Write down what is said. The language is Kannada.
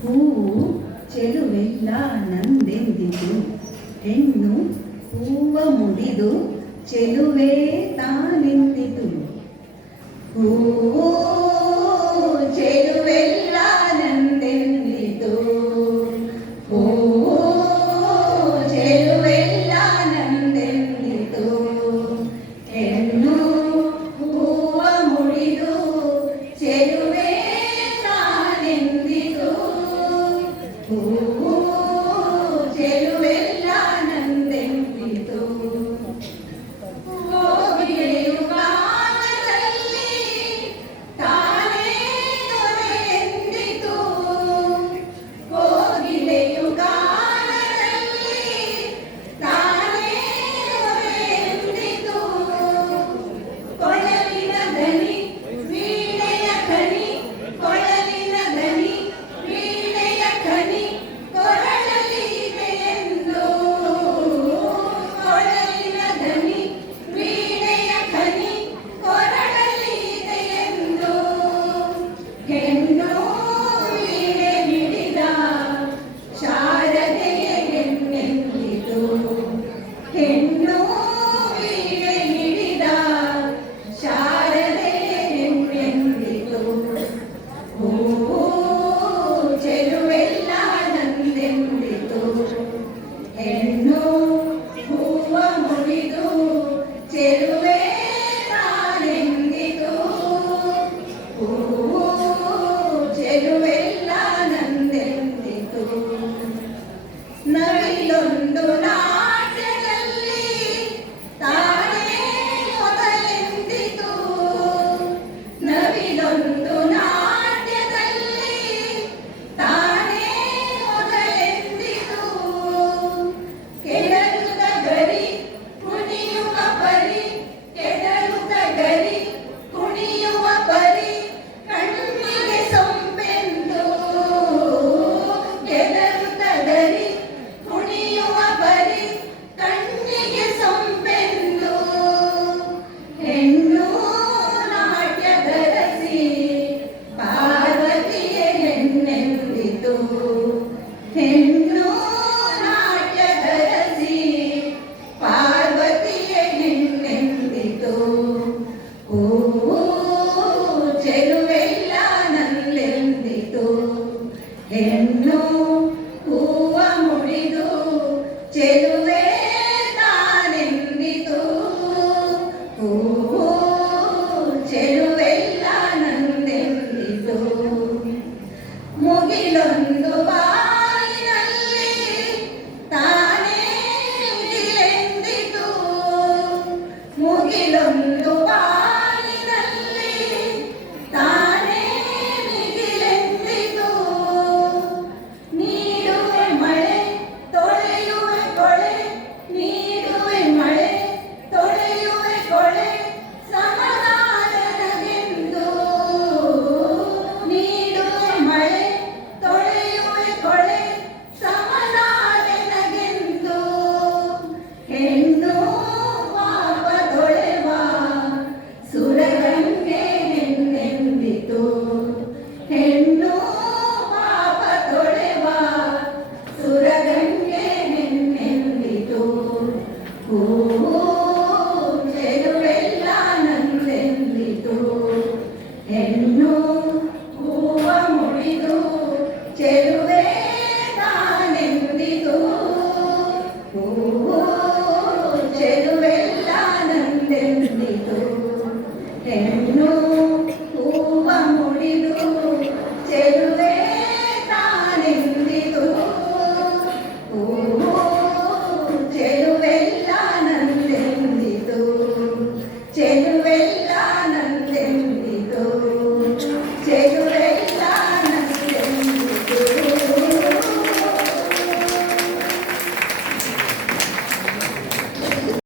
ಹೂವು ಚೆಲುವೆಲ್ಲ ನಂದೆಂದಿತು, ಹೆಣ್ಣು ಹೂವ ಮುಡಿದು ಚೆಲುವೆ ತಾನೆಂದಿತು. ಹೂವು ಚೆಲುವೆಲ್ಲ ನಂದೆಂದಿತು, ಹೂವು ಚೆಲುವೆಲ್ಲ ನಂದೆಂದಿತು, ಹೆಣ್ಣು ಹೂವ ಮುಡಿದು ಚೆಲುವೆ ತಾನೆಂದಿತು. ಹೂವು ಚೆಲುವೆಲ್ಲ ನಂದೆಂದಿತು. ಕೋಗಿಲೆಯು ಗಾನದಲ್ಲಿ ತಾನೇ ದೊರೆಯೆಂದಿತು, ಕೋಗಿಲೆಯು ಗಾನದಲ್ಲಿ ತಾನೇ ದೊರೆಯೆಂದಿತು. ಕೊಳಲಿನ ಧ್ವನಿ ವೀಣೆಯ ಖನಿ, ಕೊಳಲಿನ ಧ್ವನಿ ವೀಣೆಯ ಖನಿ ಕೊರಳಲಿದೆಯೆಂದು, ಕೊಳಲಿನ ಧ್ವನಿ ವೀಣೆಯ ಖನಿ ಕೊರಳಲಿದೆಯೆಂದು. ಹೆಣ್ಣು ವೀಣೆ ಹಿಡಿದ ಶಾರದೆಯ ಹೆಣ್ಣೆಂದಿತು, ಹೆಣ್ಣು ವೀಣೆ ಹಿಡಿದ ಶಾರದೆಯ ಹೆಣ್ಣೆಂದಿತು. ಹೂವು ಚೆಲುವೆಲ್ಲ ನಂದೆಂದಿತು, ಹೆಣ್ಣು ಹೂವ ಮುಡಿದು ಚೆಲುವೆ ತಾನೆಂದಿತು. ಹೂವು ಚೆಲುವೆಲ್ಲ ನಂದೆಂದಿತು. ನವಿಲೊಂದು ನಾಟ್ಯದಲ್ಲಿ ತಾನೇ ಮೊದಲೆಂದಿತು, ನವಿಲೊಂದು ನಾಟ್ಯದಲ್ಲಿ ತಾನೇ ಮೊದಲೆಂದಿತು. ಕೆಡಲುತ್ತ ಗರಿ ಕುಣಿಯುವ ಪರಿ, ಕೆಡಲುತ್ತ ಗರಿ ಕುಣಿಯುವ ಪರಿ ಕಣ್ಣಿಗೆ ಸೊಂಪೆಂದು, ಕೆಡಲುತ್ತ ಗರಿ ಕುಣಿಯುವ ಪರಿ ಕಣ್ಣಿಗೆ ಸೊಂಪೆಂದು. ಹೆಣ್ಣು ನಾಟ್ಯದರಸಿ ಪಾರ್ವತಿಯ ಹೆಣ್ಣೆಂದಿತು, ಹೆಣ್ಣು ನಾಟ್ಯದರಸಿ ಪಾರ್ವತಿಯ ಹೆಣ್ಣೆಂದಿತು. ಹೂವು ಚೆಲುವೆಲ್ಲ ನಂದೆಂದಿತು, ಹೆಣ್ಣು ಹೂವ ಮುಡಿದು ಚೆಲುವೆ ತಾನೆಂದಿತು. ಹೂವು ಚೆಲುವೆಲ್ಲ ನಂದೆಂದಿತು. ಮುಗಿಲೊಂದು